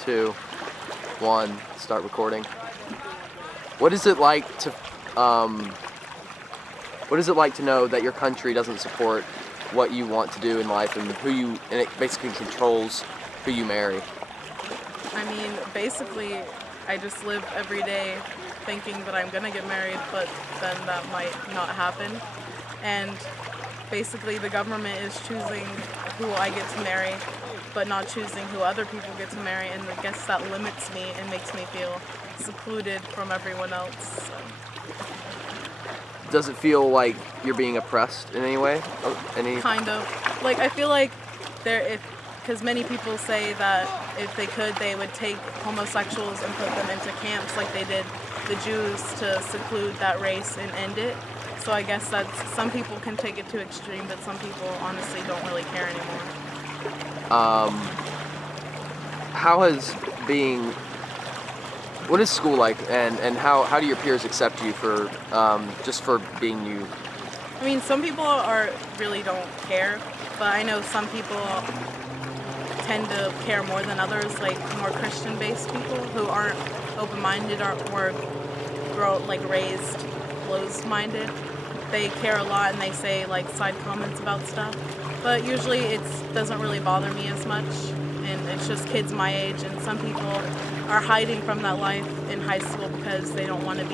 2, 1, start recording. What is it like to know that your country doesn't support what you want to do in life and it basically controls who you marry? I mean, basically, I just live every day thinking that I'm gonna get married, but then that might not happen. And basically, the government is choosing who I get to marry, but not choosing who other people get to marry, and I guess that limits me and makes me feel secluded from everyone else. So. Does it feel like you're being oppressed in any way? Kind of. Like, I feel like because many people say that if they could, they would take homosexuals and put them into camps like they did the Jews to seclude that race and end it. So I guess some people can take it to extreme, but some people honestly don't really care anymore. What is school like, and how do your peers accept you for just for being you? I mean, some people really don't care, but I know some people tend to care more than others, like more Christian-based people who aren't open-minded or raised closed-minded. They care a lot and they say like side comments about stuff, but usually it doesn't really bother me as much, and it's just kids my age, and some people are hiding from that life in high school because they don't want to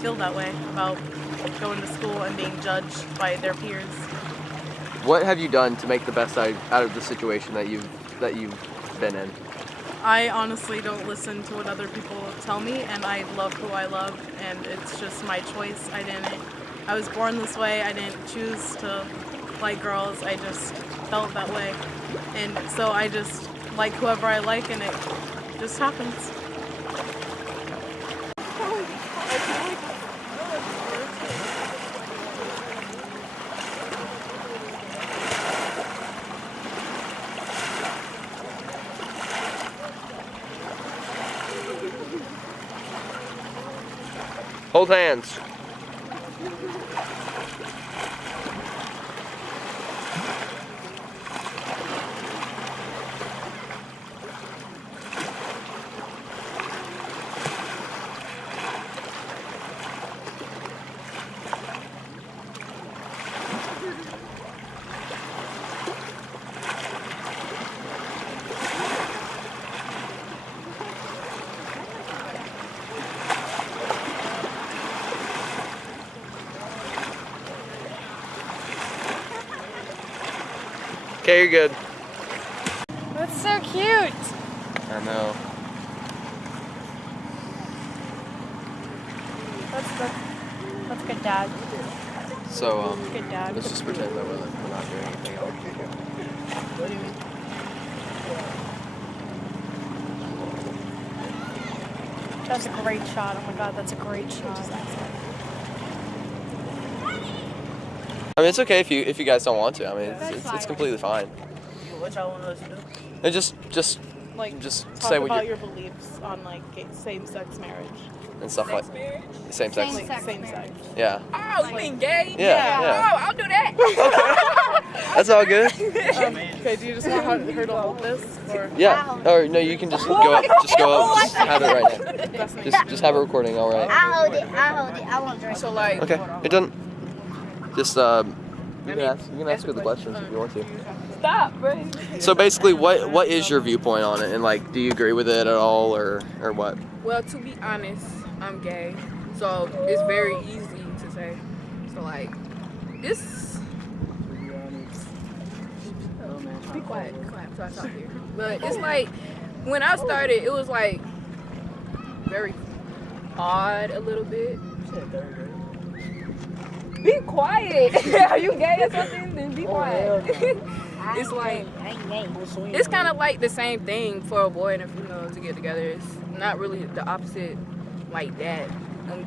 feel that way about going to school and being judged by their peers. What have you done to make the best out of the situation that you've been in? I honestly don't listen to what other people tell me, and I love who I love, and it's just my choice. I was born this way. I didn't choose to like girls. I just felt that way, and so I just like whoever I like, and it just happens. Hold hands. Okay, you're good. That's so cute. I know. That's good, Dad. So, Good dad. let's just pretend that we're not doing anything else. What do you mean? That's a great shot. Oh my God, that's a great shot. I mean, it's okay if you guys don't want to. I mean, it's completely fine. What y'all want us to do? And just Talk say what about your beliefs on like same-sex marriage. and stuff like same sex. Same sex. Yeah. Oh, you mean gay? Yeah. Oh, I'll do that. That's all good. Okay, do you just want her to hold this, or? Yeah. Or no, you can just go up. Just have it right now. Just have it recording. All right. I'll hold it. I won't drink. So like, Okay. It doesn't. Just you can ask her the questions if you want to. stop, bro. So basically, what is your viewpoint on it, and like, do you agree with it at all, or what? Well, to be honest, I'm gay, so it's very easy to say. So like, it's. Be quiet, so I talk here. But it's like, when I started, it was like very odd a little bit. Be quiet. Are you gay or something? Then be quiet. It's like, it's kind of like the same thing for a boy and a female to get together. It's not really the opposite like that.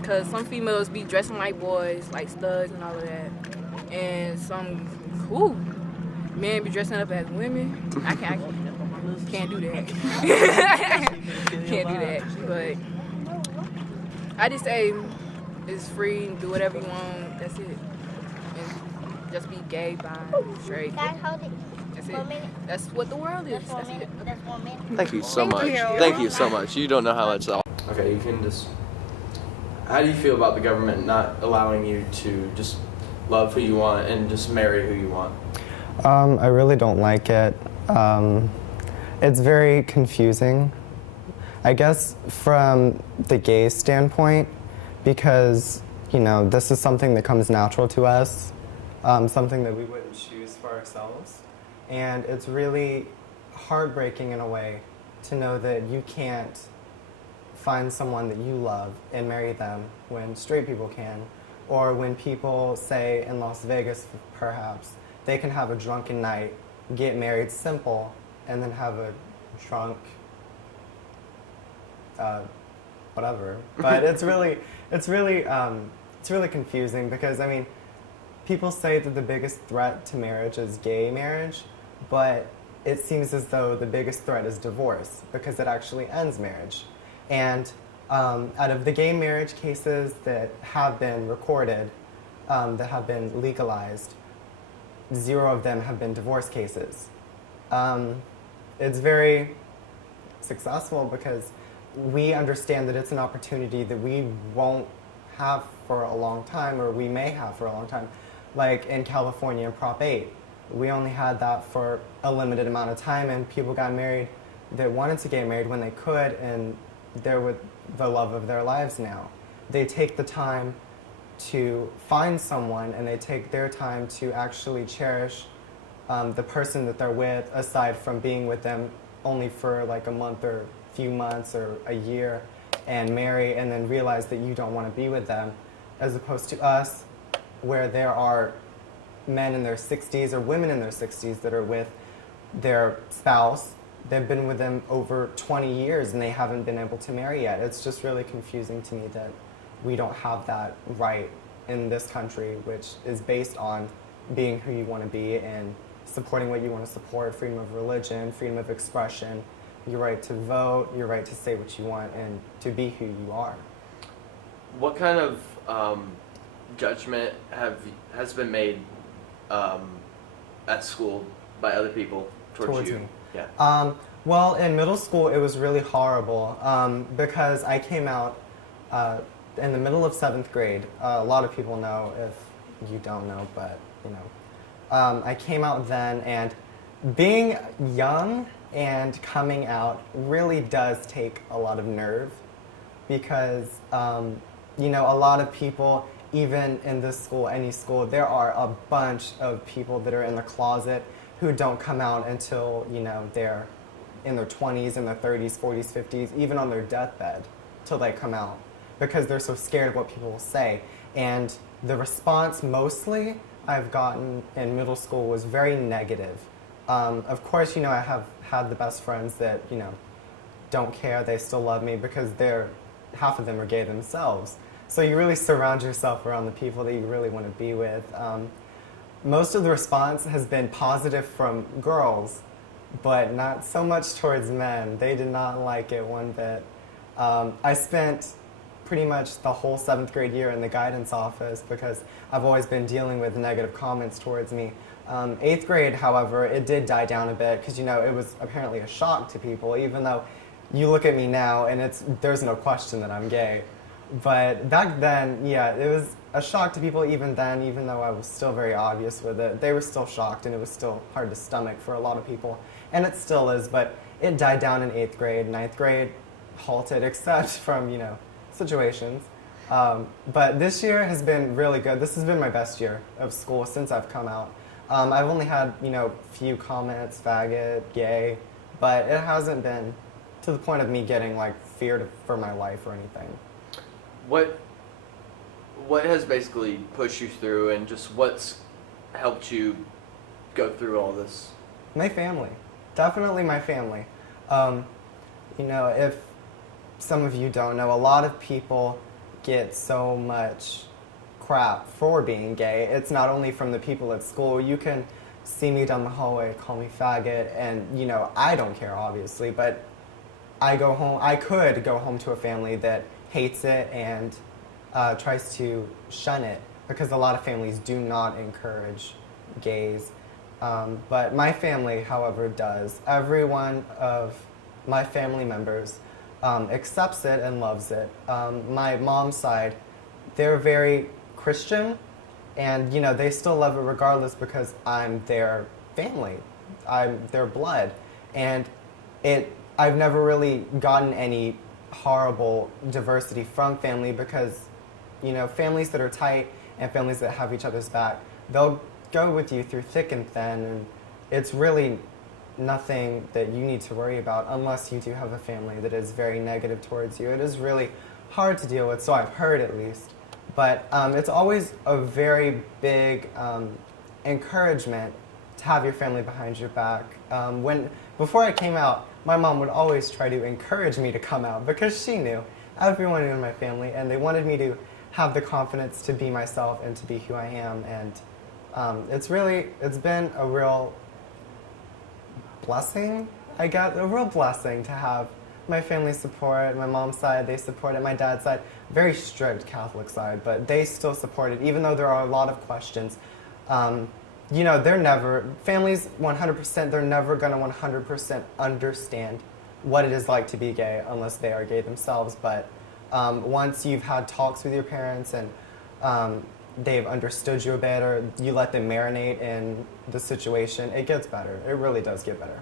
Because some females be dressing like boys, like studs and all of that. And some men be dressing up as women. I can't do that. Can't do that. But I just say it's free, do whatever you want. That's it. And just be gay, bi, straight. Dad, hold it. That's That's it. 1 minute. That's what the world is. That's 1 That's minute. it. That's 1 minute. Thank you so much. you. Thank you so much. You don't know how much. Okay, you can just. How do you feel about the government not allowing you to just love who you want and just marry who you want? I really don't like it. It's very confusing. I guess from the gay standpoint, because, you know, this is something that comes natural to us, something that we wouldn't choose for ourselves. And it's really heartbreaking in a way to know that you can't find someone that you love and marry them when straight people can, or when people say in Las Vegas, perhaps, they can have a drunken night, get married simple, and then have a drunk whatever. But it's really confusing because, I mean, people say that the biggest threat to marriage is gay marriage, but it seems as though the biggest threat is divorce because it actually ends marriage. And out of the gay marriage cases that have been recorded, that have been legalized, 0 of them have been divorce cases. It's very successful because we understand that it's an opportunity that we won't have for a long time, or we may have for a long time. Like in California, Prop 8, we only had that for a limited amount of time, and people got married that wanted to get married when they could, and they're with the love of their lives now. They take the time to find someone, and they take their time to actually cherish the person that they're with, aside from being with them only for like a month or few months or a year, and marry and then realize that you don't want to be with them, as opposed to us, where there are men in their 60s or women in their 60s that are with their spouse. They've been with them over 20 years and they haven't been able to marry yet. It's just really confusing to me that we don't have that right in this country, which is based on being who you want to be and supporting what you want to support, freedom of religion, freedom of expression, your right to vote, your right to say what you want, and to be who you are. What kind of judgment has been made at school by other people towards you? Me. Yeah. Well, in middle school, it was really horrible because I came out in the middle of 7th grade. A lot of people know if you don't know, but you know. I came out then, and being young and coming out really does take a lot of nerve because, you know, a lot of people, even in this school, any school, there are a bunch of people that are in the closet who don't come out until, you know, they're in their 20s, in their 30s, 40s, 50s, even on their deathbed, till they come out, because they're so scared of what people will say. And the response mostly I've gotten in middle school was very negative. Of course, you know, I have had the best friends that, you know, don't care, they still love me because half of them are gay themselves. So you really surround yourself around the people that you really want to be with. Most of the response has been positive from girls, but not so much towards men. They did not like it one bit. I spent pretty much the whole 7th grade year in the guidance office because I've always been dealing with negative comments towards me. 8th grade, however, it did die down a bit because, you know, it was apparently a shock to people, even though you look at me now and there's no question that I'm gay. But back then, yeah, it was a shock to people even then, even though I was still very obvious with it. They were still shocked, and it was still hard to stomach for a lot of people. And it still is, but it died down in 8th grade. 9th grade halted, except from, you know, situations. But this year has been really good. This has been my best year of school since I've come out. I've only had, you know, few comments, faggot, gay, but it hasn't been to the point of me getting, like, feared for my life or anything. What has basically pushed you through, and just what's helped you go through all this? My family. Definitely my family. You know, if some of you don't know, a lot of people get so much crap for being gay. It's not only from the people at school. You can see me down the hallway, call me faggot, and, you know, I don't care, obviously, but I could go home to a family that hates it and tries to shun it, because a lot of families do not encourage gays But my family, however, does. Every one of my family members accepts it and loves it. My mom's side, they're very Christian, and you know they still love it regardless because I'm their family, I'm their blood, and I've never really gotten any horrible diversity from family because, you know, families that are tight and families that have each other's back, they'll go with you through thick and thin, and it's really nothing that you need to worry about unless you do have a family that is very negative towards you. It is really hard to deal with, so I've heard at least. But it's always a very big encouragement to have your family behind your back. Before I came out, my mom would always try to encourage me to come out because she knew everyone in my family, and they wanted me to have the confidence to be myself and to be who I am. And it's been a real blessing, I guess, a real blessing to have my family support. My mom's side, they support it. My dad's side, very strict Catholic side, but they still support it, even though there are a lot of questions. You know, families 100%, they're never going to 100% understand what it is like to be gay unless they are gay themselves. But once you've had talks with your parents and they've understood you a bit, or you let them marinate in the situation, it gets better. It really does get better.